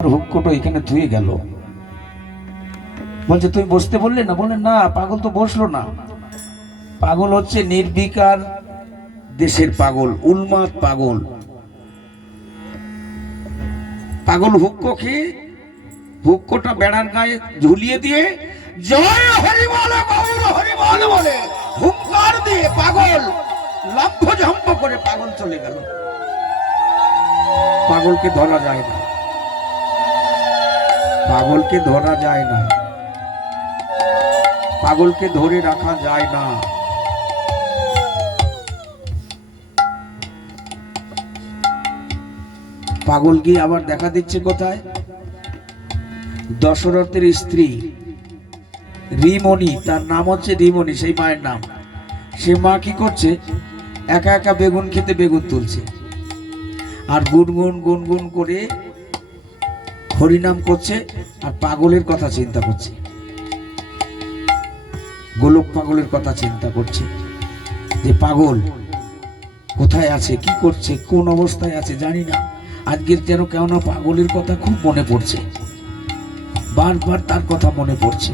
হুক্কোটা এখানে ধুয়ে গেল। বলছে তুই বসতে বললি না? বললেন না, পাগল তো বসলো না। পাগল হচ্ছে নির্বিকার দেশের পাগল, উন্মাদ পাগল। পাগল হুক্কো খেয়ে হুক্কোটা বেড়ার গায়ে ঝুলিয়ে দিয়ে জয় হরি বল গৌর হরি বল বলে হুঙ্কার দিয়ে পাগল লম্ফ ঝম্প করে পাগল চলে গেল। পাগলকে ধরা যায় না, পাগলকে ধরা যায় না, পাগলকে ধরে রাখা যায় না। পাগল গিয়ে আবার দেখা দিচ্ছে কোথায়? দশরথের স্ত্রী রিমণি, তার নাম হচ্ছে রিমণি, সেই মায়ের নাম। সে মা কি করছে? একা একা বেগুন খেতে বেগুন তুলছে আর গুনগুন গুনগুন করে হরিনাম করছে আর পাগলের কথা চিন্তা করছে, গোলক পাগলের কথা চিন্তা করছে যে পাগল কোথায় আছে, কি করছে, কোন অবস্থায় আছে জানি না। আজকের যেন কেন পাগলের কথা খুব মনে পড়ছে, বারবার তার কথা মনে পড়ছে।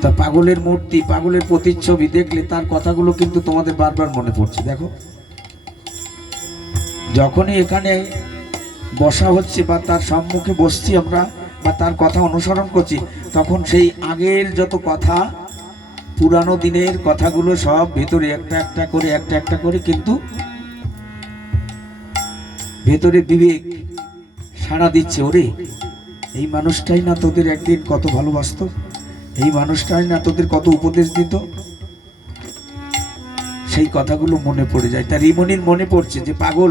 তা পাগলের মূর্তি, পাগলের প্রতিচ্ছবি দেখলে তার কথাগুলো কিন্তু তোমাদের বারবার মনে পড়ছে। দেখো, যখনই এখানে বসা হচ্ছে বা তার সম্মুখে বসছি আমরা বা তার কথা অনুসরণ করছি, তখন সেই আগের যত কথা, পুরানো দিনের কথাগুলো সব ভেতরে একটা একটা করে কিন্তু ভেতরে বিবেক সাড়া দিচ্ছে, ওরে এই মানুষটাই না তোদের একদিন কত ভালোবাসতো, এই মানুষটাই না তোদের কত উপদেশ দিত। সেই কথাগুলো মনে পড়ে যায়। তার রিমণির মনে পড়ছে যে পাগল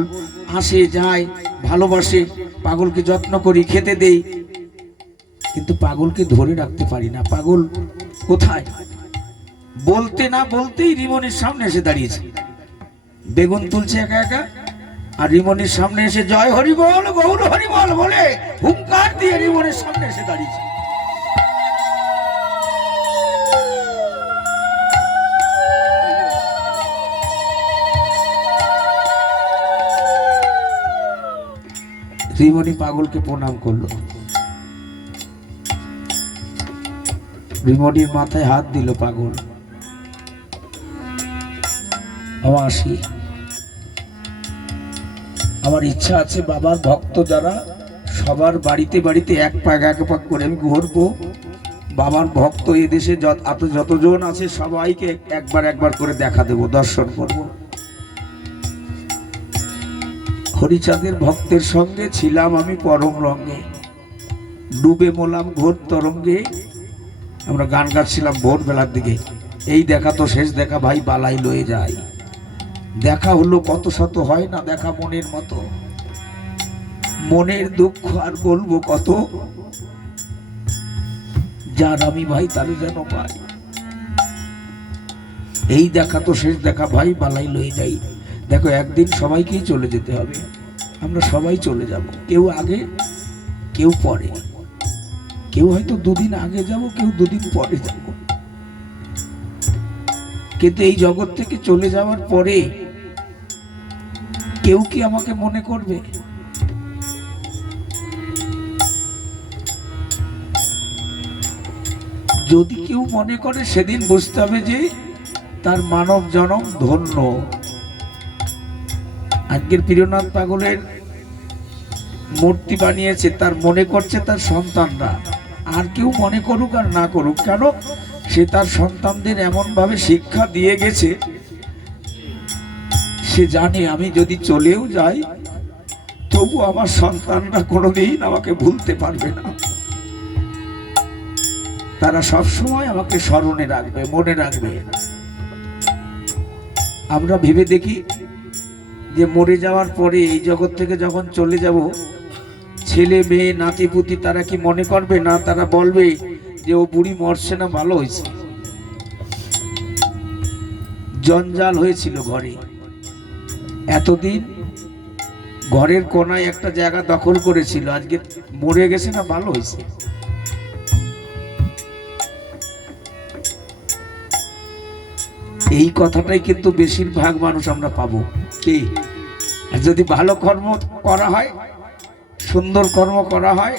আসে যায়, ভালোবাসে, পাগলকে যত্ন করি, খেতে দেই, কিন্তু পাগলকে ধরে রাখতে পারি না। পাগল কোথায়? বলতে না বলতেই রিমণির সামনে এসে দাঁড়িয়েছে, বেগুন তুলছে একা একা, আর রিমণির সামনে এসে জয় হরি বল গৌর হরি বল বলে হুঙ্কার দিয়ে রিমণির সামনে এসে দাঁড়িয়েছে। রিমণি পাগলকে প্রণাম করলো, রিমণির মাথায় হাত দিল পাগল। আমার আসি, আমার ইচ্ছা আছে বাবার ভক্ত যারা সবার বাড়িতে বাড়িতে এক পাক করে আমি ঘুরবো। বাবার ভক্ত এদেশে যতজন আছে সবাইকে একবার করে দেখা দেব, দর্শন করব। হরিচাঁদের ভক্তের সঙ্গে ছিলাম আমি পরম রঙ্গে, ডুবে মোলাম ঘোর তরঙ্গে। আমরা গান গাচ্ছিলাম ভোরবেলার দিকে, এই দেখা তো শেষ দেখা ভাই বালাই লয়ে যায়। দেখা হলো কত শত, হয় না দেখা মনের মতো, মনের দুঃখ আর বলবো কত, যার আমি ভাই তারে যেন পাই। এই দেখা তো শেষ দেখা ভাই বালাই লয়ে যাই। দেখো, একদিন সবাইকেই চলে যেতে হবে, আমরা সবাই চলে যাব, কেউ আগে কেউ পরে, কেউ হয়তো দুদিন আগে যাব, কেউ দুদিন পরে যাব। কিন্তু এই জগৎ থেকে চলে যাওয়ার পরে কেউ কি আমাকে মনে করবে? যদি কেউ মনে করে, সেদিন বুঝতে হবে যে তার মানব জনম ধন্য। আজকের প্রিয়নাথ পাগলের মূর্তি বানিয়েছে, তার মনে করছে তার সন্তানরা। আর কেউ মনে করুক আর না করুক কেন, সে তার সন্তানদের এমন ভাবে শিক্ষা দিয়ে গেছে, সে জানে আমি যদি চলেও যাই তবু আমার সন্তানরা কোনোদিন আমাকে ভুলতে পারবে না। তারা সব সময় আমাকে স্মরণে রাখবে, মনে রাখবে। আমরা ভেবে দেখি যে মরে যাওয়ার পরে এই জগৎ থেকে যখন চলে যাব, ছেলে মেয়ে নাতিপুতি তারা কি মনে করবে? না, তারা বলবে যে ও বুড়ি মরছে না, ভালো হয়েছে। জঞ্জাল হয়েছিল ঘরে, এতদিন ঘরের কোনায় একটা জায়গা দখল করেছিল, আজকে মরে গেছে না, ভালো হয়েছে। এই কথাটাই কিন্তু বেশিরভাগ মানুষ আমরা পাবো। কি, যদি ভালো কর্ম করা হয় সুন্দর কর্ম করা হয়,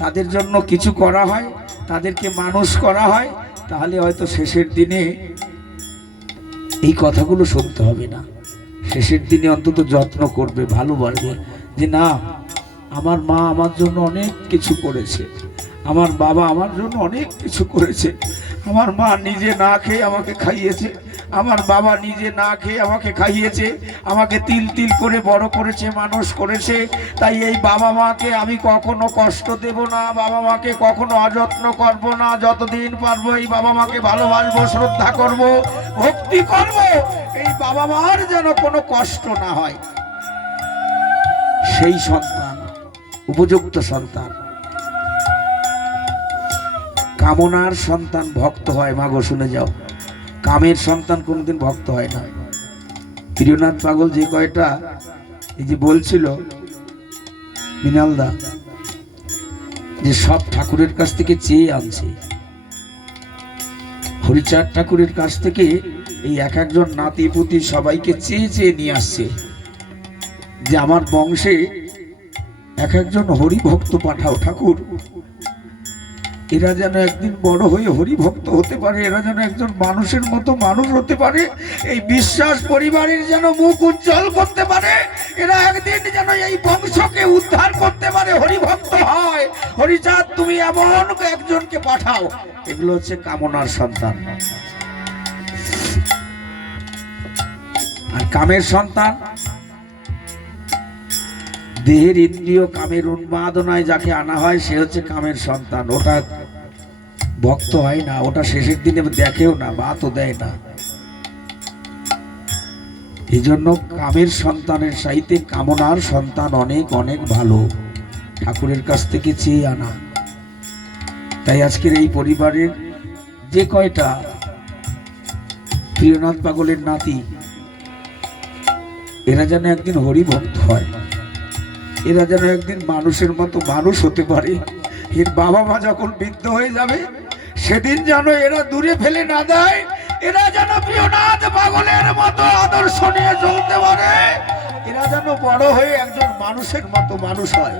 তাদের জন্য কিছু করা হয়, তাদেরকে মানুষ করা হয়, তাহলে হয়তো শেষের দিনে এই কথাগুলো শুনতে হবে না। শেষের দিনে অন্তত যত্ন করবে, ভালোবাসবে, যে না, আমার মা আমার জন্য অনেক কিছু করেছে, আমার বাবা আমার জন্য অনেক কিছু করেছে, আমার মা নিজে না খেয়ে আমাকে খাইয়েছে, আমার বাবা নিজে না খেয়ে আমাকে খাইয়েছে, আমাকে তিল তিল করে বড় করেছে, মানুষ করেছে। তাই এই বাবা মাকে আমি কখনো কষ্ট দেব না, বাবা মাকে কখনো অযত্ন করব না। যতদিন পারবো এই বাবা মাকে ভালোবাসবো, শ্রদ্ধা করব, ভক্তি করব, এই বাবা মার যেন কোনো কষ্ট না হয়। সেই সন্তান উপযুক্ত সন্তান। কামনার সন্তান ভক্ত হয়, মাগো শুনে যাও, কামের সন্তান কোনদিন ভক্ত হয় না। প্রিয়নাথ পাগল যে কয়টা এই যে বলছিল মৃণালদা, যে সব ঠাকুরের কাছ থেকে চেয়ে আনছে, হরিচাঁদ ঠাকুরের কাছ থেকে এই এক একজন নাতি পুতি সবাইকে চেয়ে চেয়ে নিয়ে আসছে, যে আমার বংশে এক একজন হরিভক্ত পাঠাও ঠাকুর, এরা যেন একদিন বড় হয়ে হরিভক্ত হতে পারে, এরা যেন একজন মানুষের মতো মানুষ হতে পারে, এই বিশ্বাস পরিবারের যেন মুখ উজ্জ্বল করতে পারে, এরা একদিন যেন এই বংশকে উদ্ধার করতে পারে, হরিভক্ত হয়। হরিচাঁদ তুমি এমন একজনকে পাঠাও। এগুলো হচ্ছে কামনার সন্তান। আর কামের সন্তান, দেহের ইন্দ্রিয় কামের উন্মাদনায় যাকে আনা হয়, সে হচ্ছে কামের সন্তান। ওটা ভক্ত হয় না, ওটা শেষের দিনে দেখেও না, বাতও দেয় না। এই জন্য কামের সন্তানের চাইতে কামনার সন্তান অনেক অনেক ভালো, ঠাকুরের কাছ থেকে চেয়ে আনা। তাই আজকের এই পরিবারের যে কয়টা প্রিয়নাথ পাগলের নাতি, এরা যেন একদিন হরিভক্ত হয়, এরা যেন একদিন মানুষের মতো মানুষ হতে পারে। এর বাবা মা যখন বৃদ্ধ হয়ে যাবে, সেদিন যেন এরা দূরে ফেলে না দেয়, এরা যেন প্রিয়নাথ পাগলের মতো আদর্শ নিয়ে চলতে পারে, এরা যেন বড় হয়ে একজন মানুষের মতো মানুষ হয়।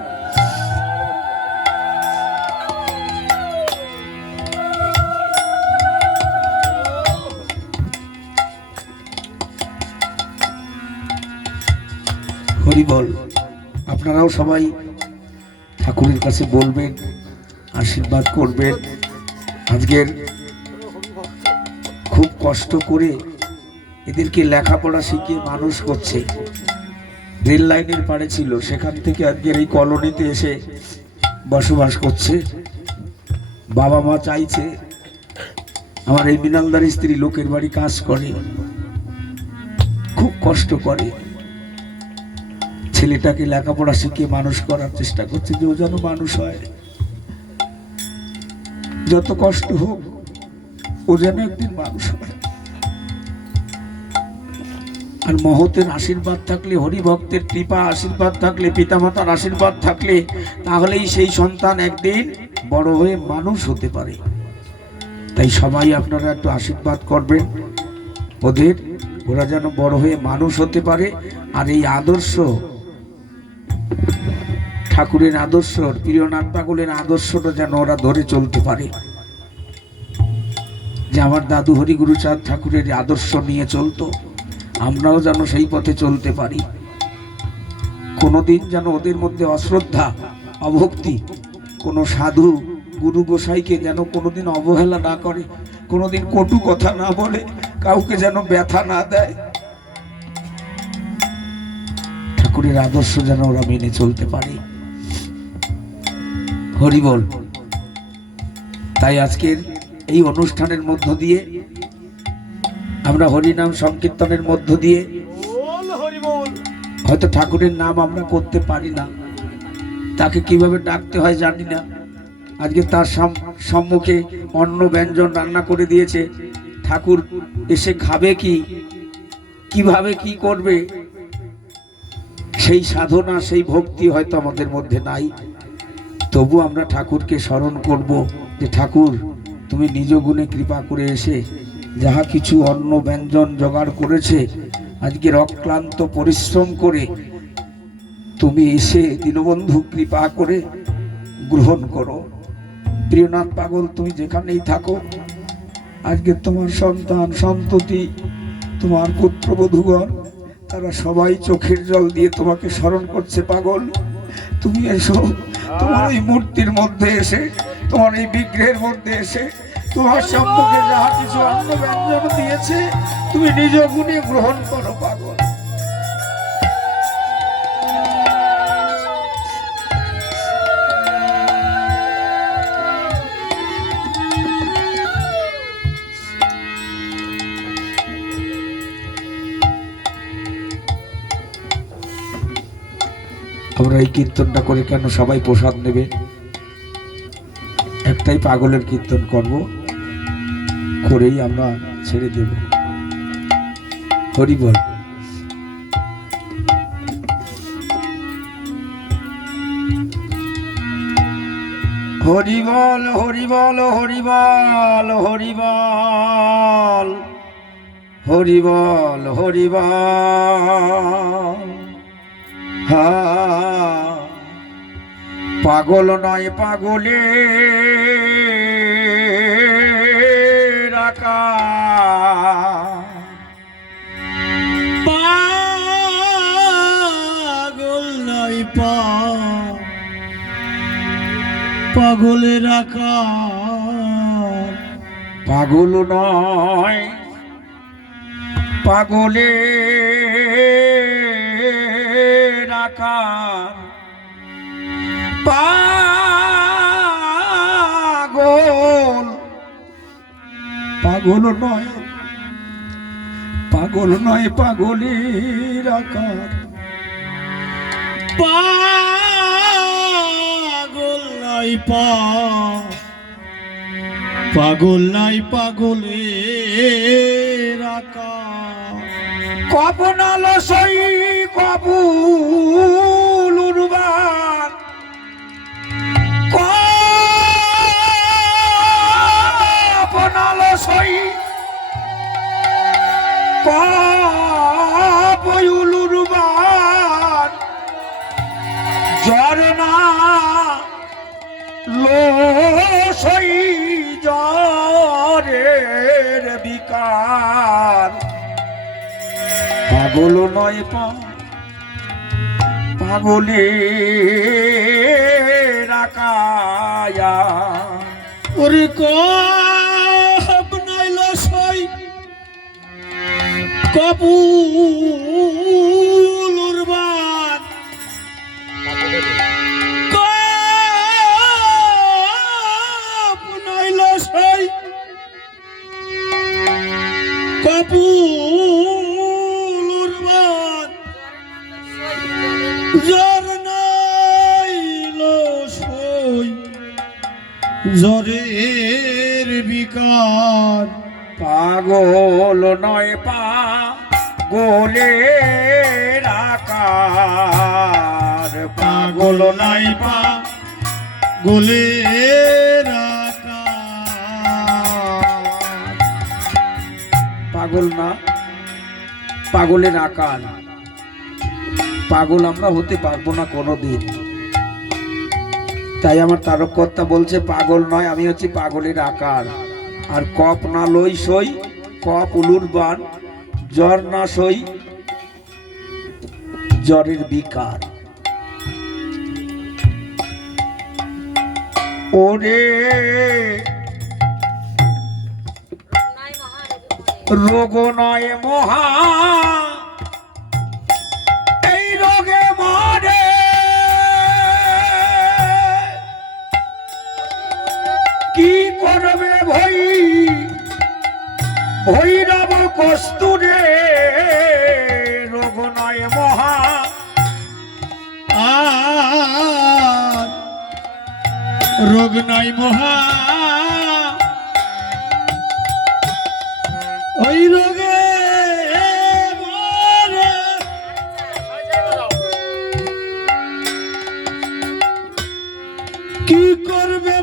হরি বল। আপনারাও সবাই ঠাকুরের কাছে বলবেন, আশীর্বাদ করবেন। আজকের খুব কষ্ট করে এদেরকে লেখাপড়া শিখিয়ে মানুষ করছে। রেল লাইনের পাড়ে ছিল, সেখান থেকে আজকের এই কলোনিতে এসে বসবাস করছে। বাবা মা চাইছে, আমার এই মৃণালদার স্ত্রী লোকের বাড়ি কাজ করে, খুব কষ্ট করে, ছেলেটাকে লেখাপড়া শিখিয়ে মানুষ করার চেষ্টা করছে, যে ও যেন মানুষ হয়। যত কষ্ট হোক, ও যেন একদিন মানুষ হয়। আর মহতের আশীর্বাদ থাকলে, হরিভক্তের কৃপা আশীর্বাদ থাকলে, পিতামাতার আশীর্বাদ থাকলে, তাহলেই সেই সন্তান একদিন বড় হয়ে মানুষ হতে পারে। তাই সবাই আপনারা একটু আশীর্বাদ করবেন ওদের, ওরা যেন বড় হয়ে মানুষ হতে পারে। আর এই আদর্শ, ঠাকুরের আদর্শ, প্রিয়নাথ পাগলের আদর্শটা যেন ওরা ধরে চলতে পারে, যে আমার দাদু হরিগুরুচাঁদ ঠাকুরের আদর্শ নিয়ে চলতো, আমরাও যেন সেই পথে চলতে পারি। কোনোদিন যেন ওদের মধ্যে অশ্রদ্ধা, অভক্তি, কোনো সাধু গুরু গোসাইকে যেন কোনোদিন অবহেলা না করে, কোনোদিন কটু কথা না বলে, কাউকে যেন ব্যথা না দেয়। ঠাকুরের আদর্শ যেন ওরা মেনে চলতে পারে। হরি বল। তাই আজকের এই অনুষ্ঠানের মধ্য দিয়ে, আমরা হরিনাম সংকীর্তনের মধ্য দিয়ে, হয়তো ঠাকুরের নাম আমরা করতে পারি না, তাকে কিভাবে ডাকতে হয় জানি না। আজকে তার সম্মুখে অন্ন ব্যঞ্জন রান্না করে দিয়েছে, ঠাকুর এসে খাবে কি, কিভাবে কি করবে, সেই সাধনা, সেই ভক্তি হয়তো আমাদের মধ্যে নাই। তবু আমরা ঠাকুরকে স্মরণ করব, যে ঠাকুর তুমি নিজ গুণে কৃপা করে এসে যাহা কিছু অন্ন ব্যঞ্জন জোগাড় করেছে, আজকের অক্লান্ত পরিশ্রম করে তুমি এসে দীনবন্ধু কৃপা করে গ্রহণ করো। প্রিয়নাথ পাগল, তুমি যেখানেই থাকো, আজকে তোমার সন্তান সন্ততি, তোমার পুত্রবধূগণ, তারা সবাই চোখের জল দিয়ে তোমাকে স্মরণ করছে। পাগল, তুমি এসো, তোমার এই মূর্তির মধ্যে এসে, তোমার এই বিগ্রহের মধ্যে এসে, তোমার সম্মুখে যাহা কিছু অন্ন ব্যঞ্জন দিয়েছে তুমি নিজ গুণে গ্রহণ করো। পাগল, আমরা এই কীর্তনটা করে কেন সবাই প্রসাদ নেবে? একটাই পাগলের কীর্তন করব, করেই আমরা ছেড়ে দেব। হরি বল। হরি বল, হরি বল, হরি বল, হরি বল, হরি বল, হরি বল। পাগল নয় পাগলে রাখা, পাগল নয় পাগলে রাখা, পাগল নয় পাগলে রাখা, পাগল পাগল নয়, পাগল নয় পাগলের আকার, পাগল নয় পাগল নয় পাগলে রাখা। কবনাল সই কবুল উর্বান, কবনাল সই কবুল উর্বান, ঝরনা লো সই জ্বরের বিকার। পাগল নয় পাগলে রাখায়া, ওরে কব নাইল সই কবুল উর্বান, কব নাইল সই কবুল উর্বান, জ্বর নাইল সই জ্বরের বিকার। পাগল নয় পাগলে রাখার, পাগল নয় পাগলে রাখা। পাগল না, পাগলের আকার। পাগল আমরা হতে পারবো না কোনোদিন। তাই আমার তারককর্তা বলছে পাগল নয়, আমি হচ্ছি পাগলের আকার। আর কপ না লই সই কপ উলুর বান, জ্বর না সই জ্বরের বিকার। ওরে রোগ নয় মহা, এই রোগে মরে কি করবে ভৈরব কস্তুরে। রোগ নয় মহা, আর রোগ নাই মহা, ওই রোগে মরে কি করবে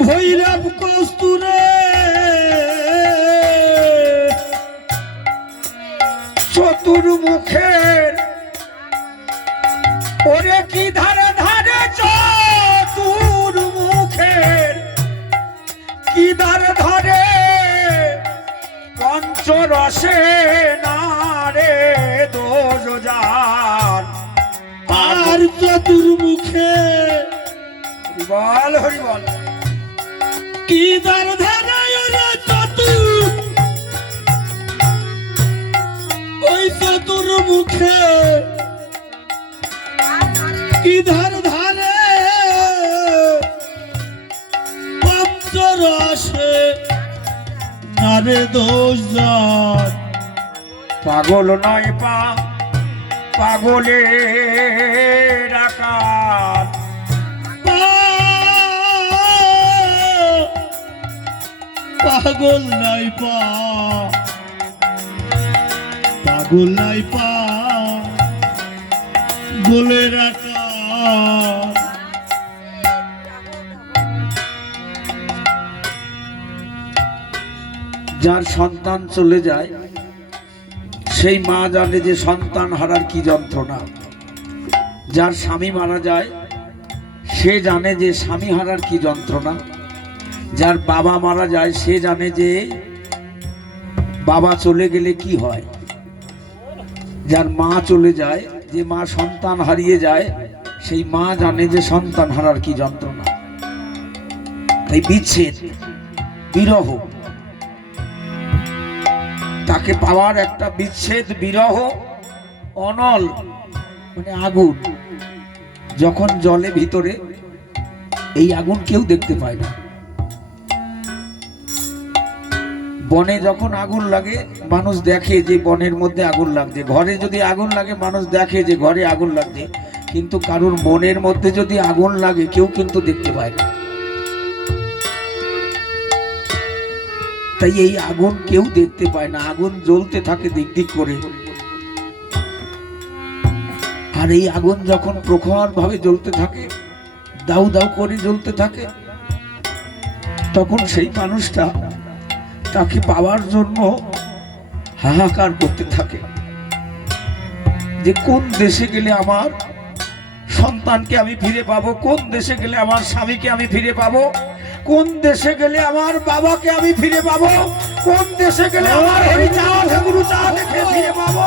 ভৈরব কস্তুরে। মুখের ওরে কি ধারে ধারে চতুর মুখের কি ধারে ধারে পঞ্চরসে নারে দোষ যার আর চতুর্মুখে হরিবল হরিবল কি ধার ধারে ওরে চতুর ওই চতুর্মুখে কি ধার ধারে পঞ্চরসে নারে দোষ যার পাগল নয় পাগলের আকার পাগল নাই পাগল নাই গোলের আকার যার সন্তান চলে যায় সেই মা জানে যে সন্তান হারার কি যন্ত্রণা। যার স্বামী মারা যায় সে জানে যে স্বামী হারার কি যন্ত্রণা। যার বাবা মারা যায় সে জানে যে বাবা চলে গেলে কি হয়। যার মা চলে যায়, যে মা সন্তান হারিয়ে যায়, সেই মা জানে যে সন্তান হারার কি যন্ত্রণা। তাই বিচ্ছেদ, বিরহ, তাকে পাওয়ার একটা বিচ্ছেদ, বিরহ, অনল মানে আগুন যখন জলে ভিতরে, এই আগুন কেউ দেখতে পায় না। বনে যখন আগুন লাগে মানুষ দেখে যে বনের মধ্যে আগুন লাগছে, ঘরে যদি আগুন লাগে মানুষ দেখে যে ঘরে আগুন লাগছে, কিন্তু কারোর মনের মধ্যে যদি আগুন লাগে কেউ কিন্তু দেখতে পায় না। তাই এই আগুন কেউ দেখতে পায় না, আগুন জ্বলতে থাকে দিক দিক করে। আর এই আগুন যখন প্রখর ভাবে জ্বলতে থাকে, দাউ দাউ করে জ্বলতে থাকে, তখন সেই মানুষটা তাকে পাওয়ার জন্য হাহাকার করতে থাকে যে কোন দেশে গেলে আমার সন্তানকে আমি ফিরে পাবো, কোন দেশে গেলে আমার স্বামীকে আমি ফিরে পাবো, কোন দেশে গেলে আমার বাবাকে আমি ফিরে পাবো, কোন দেশে গেলে আমার হরি চাঁদ গুরু চাঁদকে ফিরে পাবো।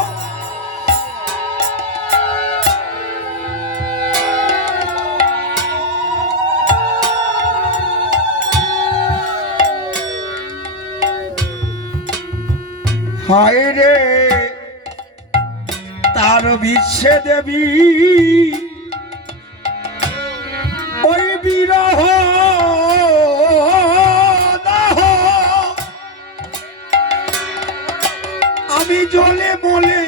হায় রে তার বিচ্ছেদেবী ওই বিরহ দাহ, আমি জলে মলে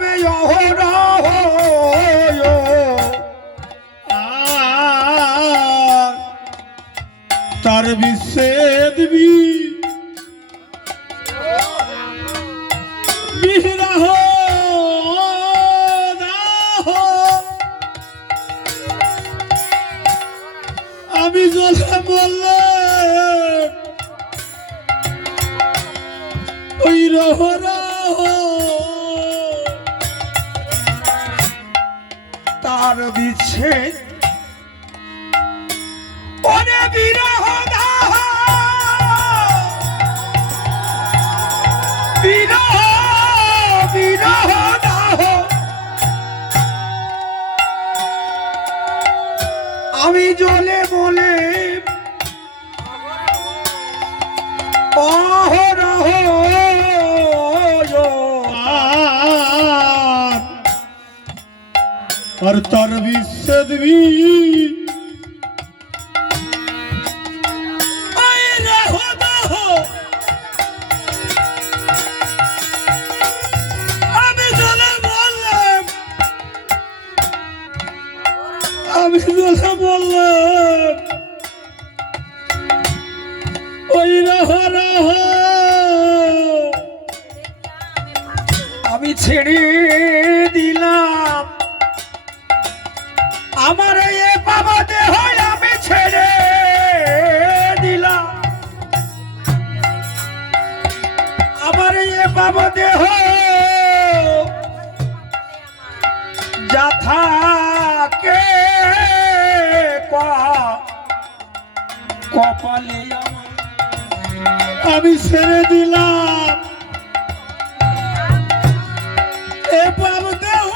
মে অহরহ, তার বিচ্ছেদ বিরহ দাহ, আমি জলে বললে ওই রহ তার বিচ্ছেদ ওরে বিরহ দাহ, বিরহ বিরহ দাহ, আমি জলে বলে অহরহ, আর তার বিচ্ছেদ আমি জলে বললাম ওই রহ আমি ছেড়ে দিলাম আমার এ বাবা দেহ, আমি ছেড়ে দিলাম পাব দেহ যা থাকে কপালে আমি ছেড়ে দিলাম এ পাপ দেহ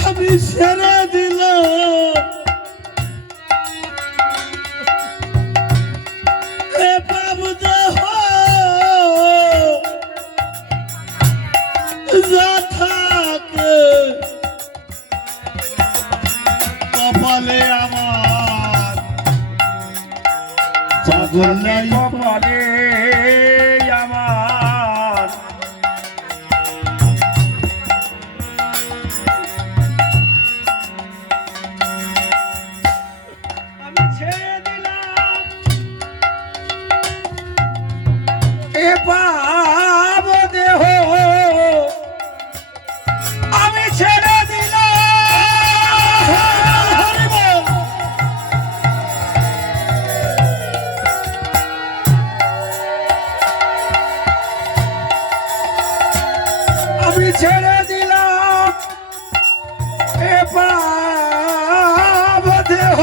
আমি ছেড়ে দিলাম এ পাপ দেহ যা থাকে কপালে আমার পাগল নাই কপালে আমার আমি ছেড়ে দিলাম এ পাব দেহ আমি ছেড়ে দিলাম আমি ছেড়ে দিলাম এ পাব দেহ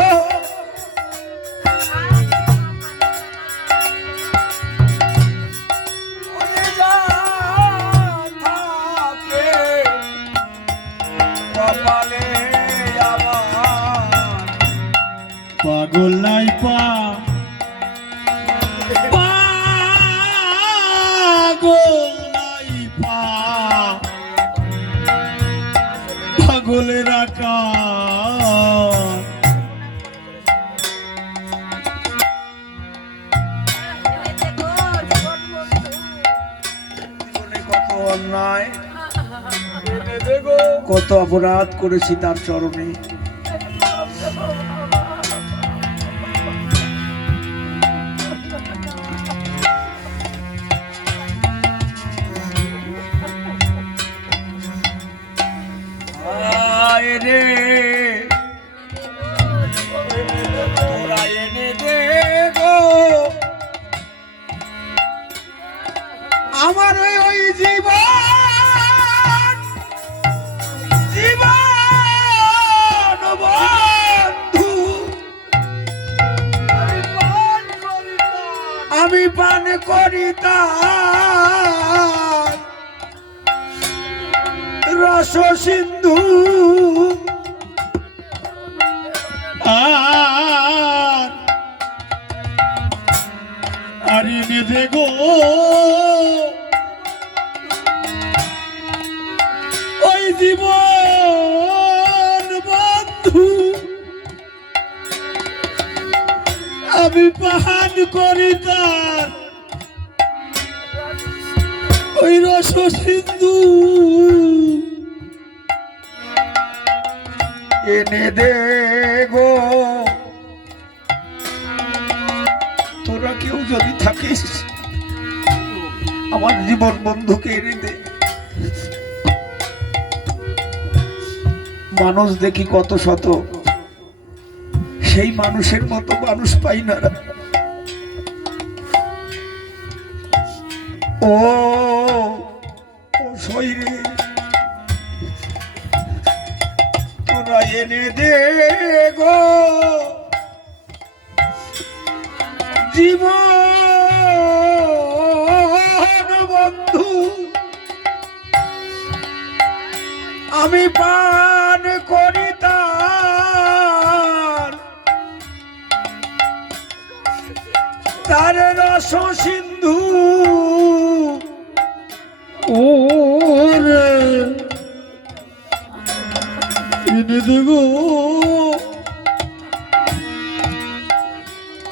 ওরে যা থাকে কপালে আমার পাগল নাই পাগল নাই পাগলের আকার জীবনে কত অন্যায় কত অপরাধ করেছি তার চরণে আয় রে তোরা এনে দে গো আমার ওই জীবন জীবন বন্ধু আমি পান করি তার রস সিন্ধু আর এনে দে গো ওই জীবন বন্ধু আমি পান করি তার ওই রস সিন্ধু এনে দে গো তোরা কেউ যদি থাকিস আমার জীবন বন্ধুকে এনে দে মানুষ দেখি কত শত সেই মানুষের মতো মানুষ পাই না ও শরীরে তোরা এনে দে গো জীবন বন্ধু আমি পান করি তার রস সিন্ধু ওরে এনে দে গো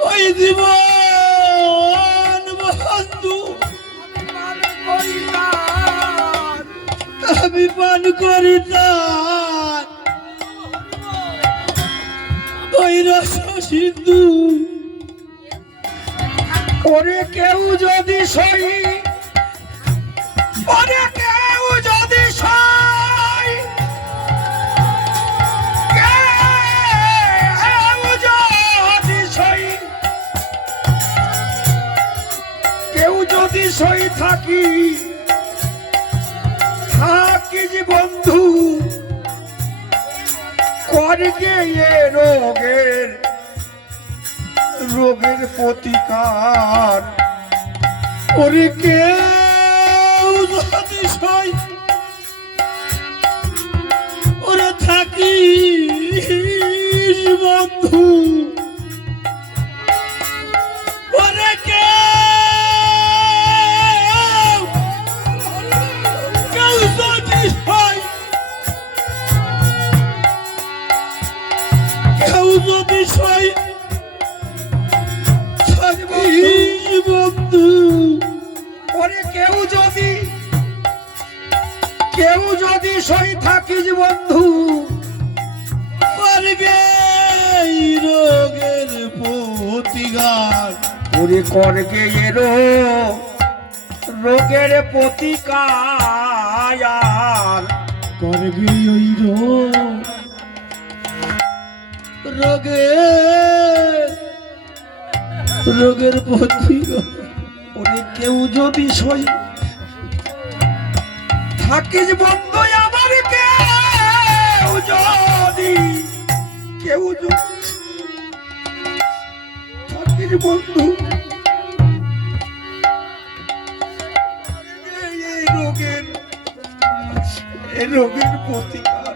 ওই জীবন বন্ধু আমি পান করি তার ওই রস সিন্ধু ওরে কেউ যদি সই ওরে কেউ যদি সই কেউ যদি সই কেউ যদি সই থাকি থাকি যে বন্ধু করগে এ রোগের রোগের প্রতিকার। ওরে কেউ যদি সই ওরে থাকি বন্ধু ওরে কেউ যদি সই কেউ যদি সই বন্ধু ওরে কেউ যদি সই থাকিস বন্ধু করবে এই রোগের প্রতিকার। ওরে করগে এ রোগের প্রতিকার। করবে ওই রোগের প্রতিকার। ওরে কেউ যদি সই থাকিস বন্ধু আমার কেউ যদি থাকিস বন্ধু এই রোগের প্রতিকার।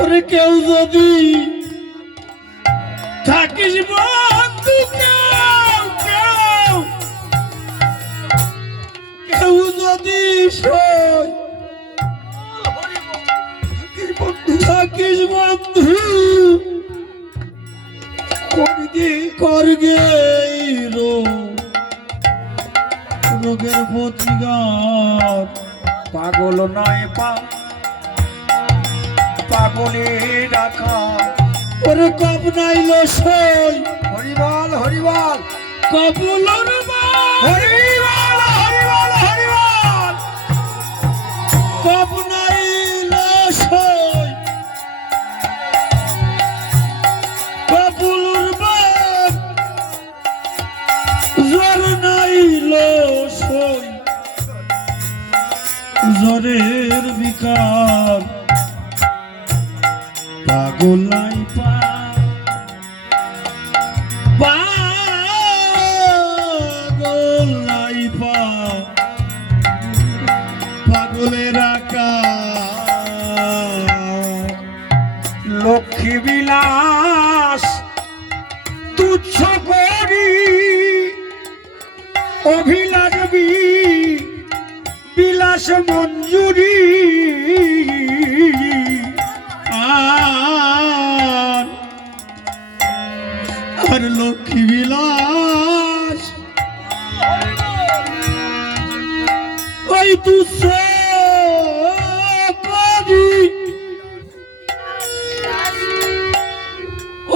ওরে কেউ যদি থাকিস বন্ধু কেউ যদি সই থাকিস বন্ধু করগে এই রোগের প্রতিকার। পাগল নয় পাগলে রাখা। ওরে কব নাইল সই হরিবল হরিবল কবুল হরিবল হরিবল হরিবল। কব নাইল সই কবুলুর বাপ জ্বর নাইল সই জ্বরের বিকার। পাগল নাই পাগল নাই পাগলের আকার। লক্ষ্মী বিলাস তুচ্ছ করি অভিলাষ বিলাস মঞ্জুরি। আর লক্ষ্মী বিলাস ওই তুচ্ছ করি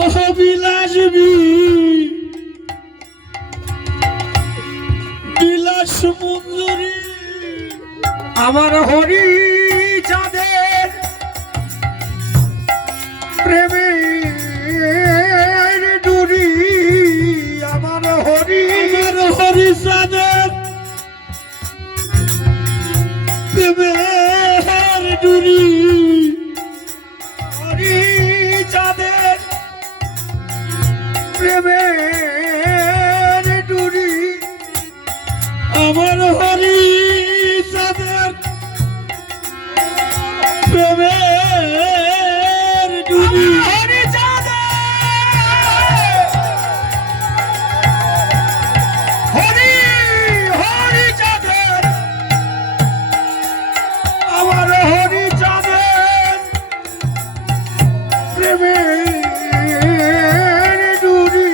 ও বিলাস বিলাস মঞ্জুরি। আমার হরি চাঁদের প্রেমের ডুরি। আমার হরি চাঁদের প্রেমের ডুরি। হরি চাঁদের প্রেমের ডুরি। আমার হরি চাঁদের প্রেমের ডুরি। হরি চাঁদের হরি চাঁদের আমার হরি চাঁদের প্রেমের ডুরি।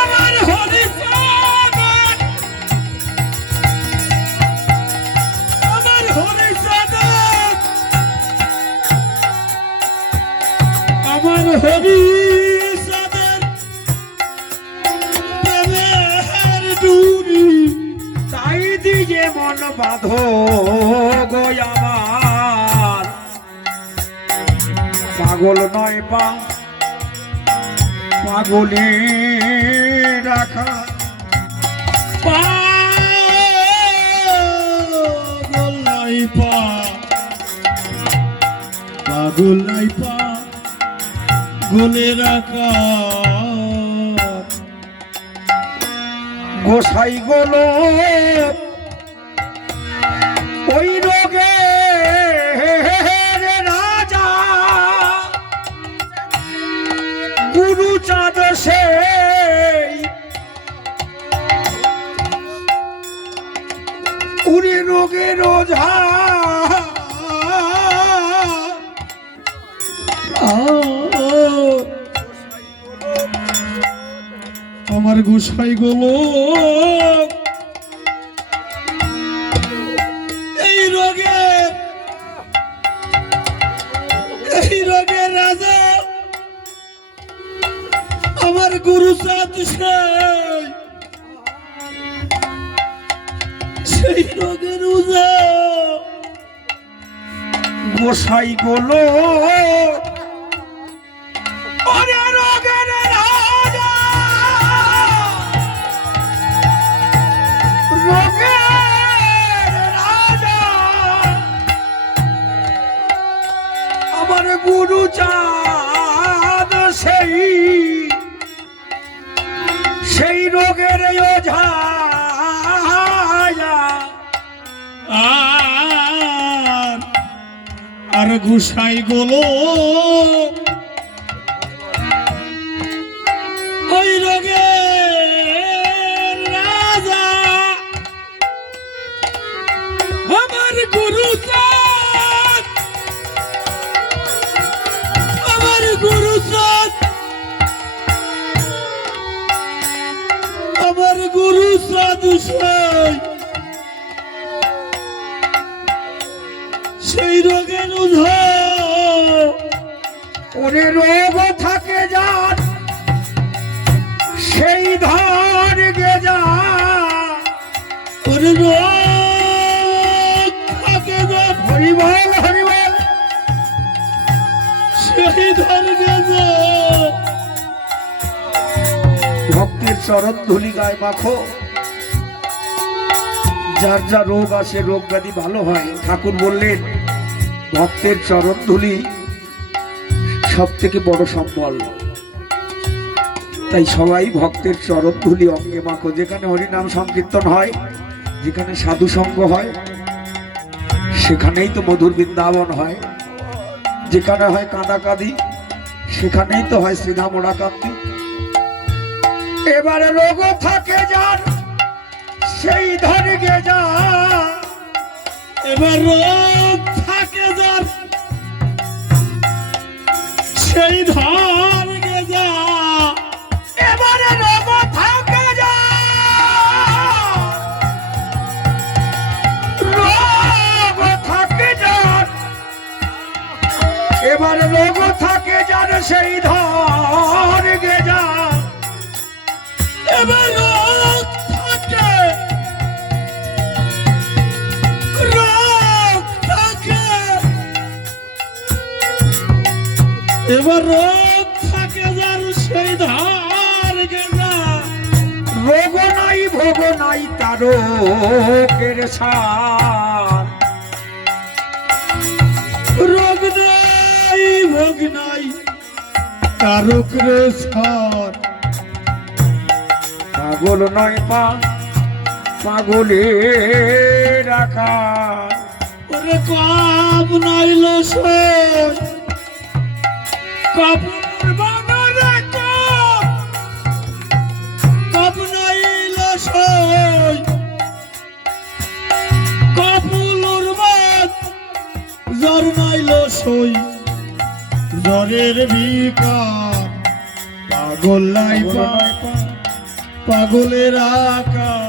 আমার হরি চাঁদের আমার হরি চাঁদের আমার হরি চাঁদের প্রেমের ডুরি। তাই দিয়ে মন বাঁধো গো আমার পাগল নয় পাগলে রাখা পাগল নাই পা পাগল নাই পা গলে রাখা গোসাই গোলো ওই রোগে রাজা গুরু চাঁদ সেই উনি রোগের ওঝা আমার গোসাই গুলো এই রোগের রাজা আমার গুরু চাঁদ সেই রোগের উজা গোসাই গোলো ওরে রোগের রাজা রোগের রাজা আমার গুরু চাঁদ সেই রোগের ওঝা আর গোসাই গুলো ওই রোগের রাজা আমার গুরু চাঁদ আমার গুরু চাঁদ আমার গুরু চাঁদ সেই রোগের উধা ওরে রোগ থাকে যার সেই ধর গে যা ওরে রোগ থাকে যা হরিবল হরিবল সেই ধর গে যা ভক্তের চরণ ধুলি গায়ে মাখো যার যা রোগ আসে রোগ ব্যাধি ভালো হয় ঠাকুর বললেন ভক্তের চরণ ধুলি সব থেকে বড় সম্বল তাই সবাই ভক্তের চরণ ধুলি অঙ্গে মাখো যেখানে হরিনাম সংকীর্তন হয় যেখানে সাধু সঙ্গ হয় সেখানেই তো মধুর বৃন্দাবন হয় যেখানে হয় কাঁদাকাঁদি সেখানেই তো হয় শ্রীধাম ওড়াকান্দি এবারে রোগ থাকে যার সেই ধরে গে যা এবার রোগ থাকে যার সেই ধর গে যা এবারে রোগ থাকে যা রোগ থাকে যার এবারে রোগ থাকে যার সেই ধর গে যা এবার রোগ থাকে এবার রোগ থাকে যার সেই ধার গেজা রোগ নাই ভোগ নাই তারকের সার রোগ নাই ভোগ নাই তারক রে সার পাগল নয় পা পাগলে রাখা ওরে কাম নাইল সই কাপড় বানরে কাপ নাইল সই কাপুলুর বাদ জ্বর নাইল সই জ্বরের বিকার পাগল নাই পা পাগলের আকার